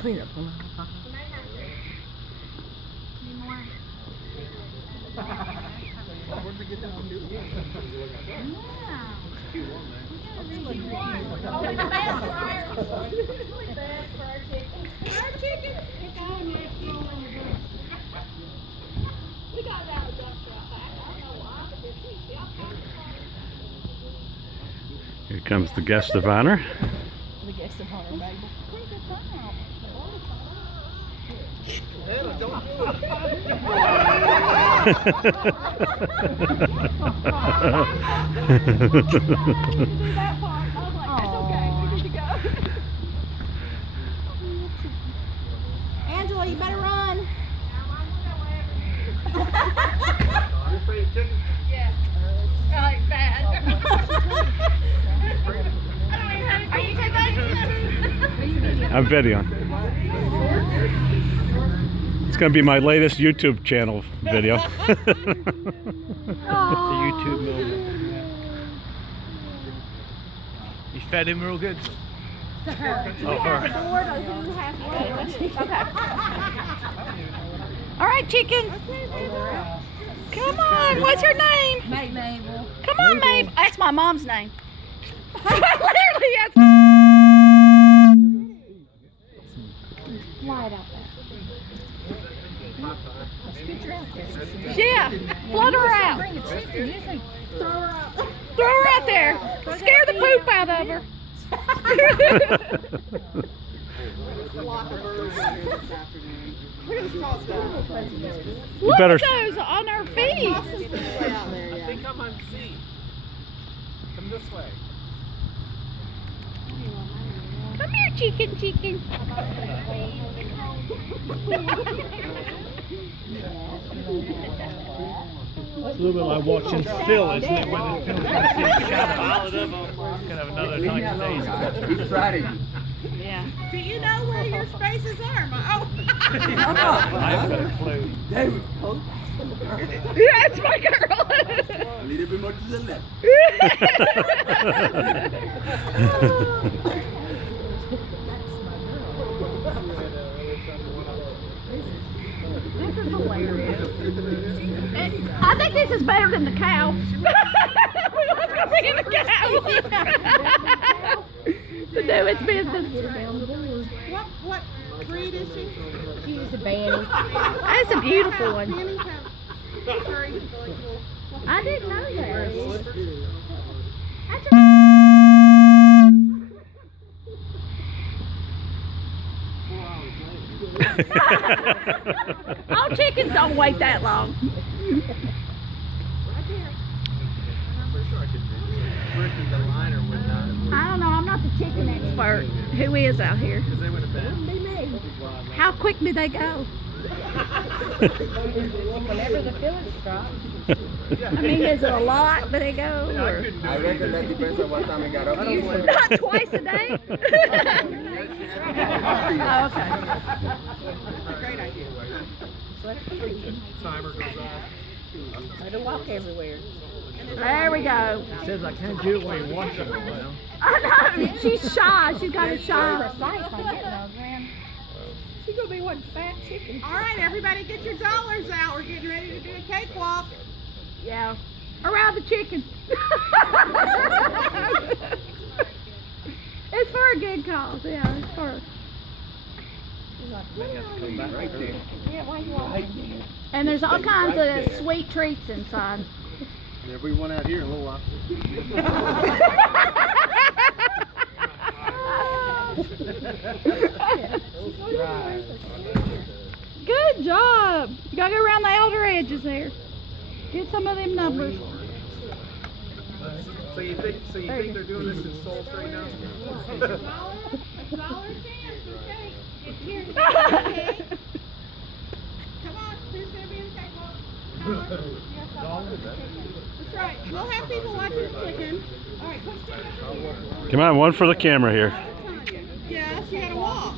Clean up on Where'd we get that from? We got it out of the dumpster out back. I don't know why, but there's usually all kinds of fun. Here comes the guest of honor. the guest of honor, baby. Hannah, don't do it. Angela, you better run. You afraid of chicken? Yeah. Like bad. Are you taking? I'm videoing. It's going to be my latest YouTube channel video. It's a YouTube moment. You fed him real good? To her. Oh, her. All right, chicken. Come on. What's her name? Mabel. Come on, Mabel. That's my mom's name. Literally, that's. Light out there. Yeah, float her out. Bring a chicken. You say throw her out. Throw her out there. Scare the poop out of her. Look better- at those on her feet. I think I'm on C. Come this way. Come here, chicken. It's a little bit like watching Phil, isn't it? When the Phil's going to see a shadow. Gonna have another 90 days. He's Friday. Yeah. Do you know where your spaces are? I haven't got a clue. David, Yeah, it's my girl. a little bit more to the left. This is hilarious. I think this is better than the cow. Let's go bring in the cow. To do its business. What breed is she? She's a Banny. That's a beautiful one. Pennies have very like little. I didn't know that. All chickens don't wait that long. I don't know. I'm not the chicken expert. Who is out here? How quick do they go? Whenever the village drops. I mean, is it a lot that they go? Or? I reckon that depends on what time it got up. Not twice a day? Oh, okay. Great idea. Timer goes off. Let her walk everywhere. There we go. It says I can't do it while you're watching. Well, I know. She's shy. She's got a shy. Precise on getting those, man. She's going to be one fat chicken. All right, everybody, get your dollars out. We're getting ready to do a cakewalk. Yeah. Around the chicken. It's for a good cause. Yeah, it's for. Right there. Yeah, why you walking? And there's all kinds of sweet treats inside. There'll be one out here in a little while. Good job. You gotta go around the outer edges there. Get some of them numbers. So you think they're doing this in Seoul right now? $1 chance, okay? It's here. Okay. Come on, who's gonna be in the cakewalk? That's right. We'll have people watching the chicken. All right, quick stand. Come on, one for the camera here. Yes, you gotta walk.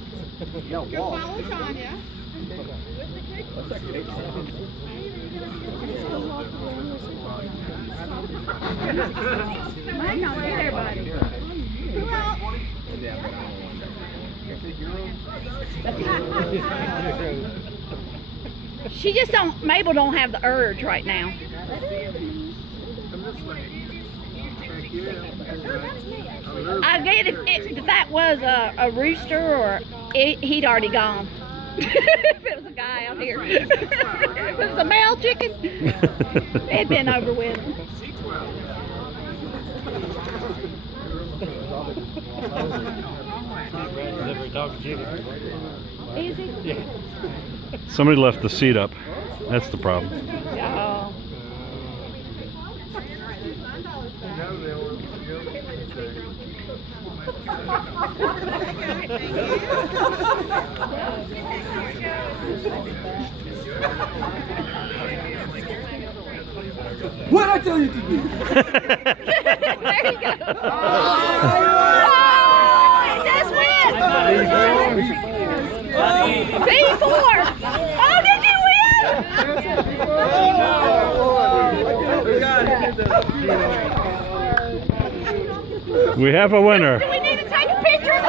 Go follow Tanya. Might not get everybody. Who else? She just don't. Mabel don't have the urge right now. I get if that was a rooster or he'd already gone. If it was a guy out here. If it was a male chicken, it'd been over with. Is he? Yeah. Somebody left the seat up. That's the problem. Oh. What I tell you to do? There you go. Oh, he just went. B4. Oh, did you win? We have a winner. Do we need to take a picture?